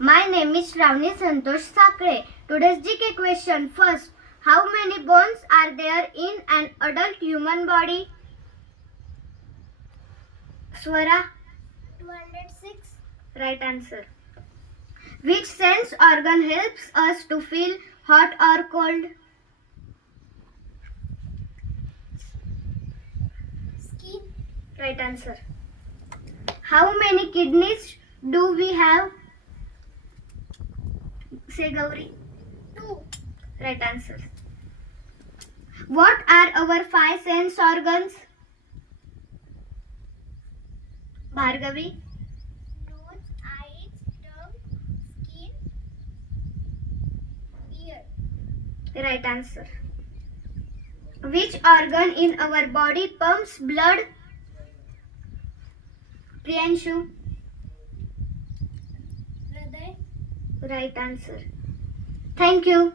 My name is Shravani Santosh Sakle. Today's GK question. First, how many bones are there in an adult human body? Swara? 206. Right answer. Which sense organ helps us to feel hot or cold? Skin. Right answer. How many kidneys do we have? Say Gauri. 2. Right answer. What are our 5 sense organs? Bhargavi. Nose, eyes, tongue, skin, ear. Right answer. Which organ in our body pumps blood? Priyanshu. Hriday. Right answer. Thank you.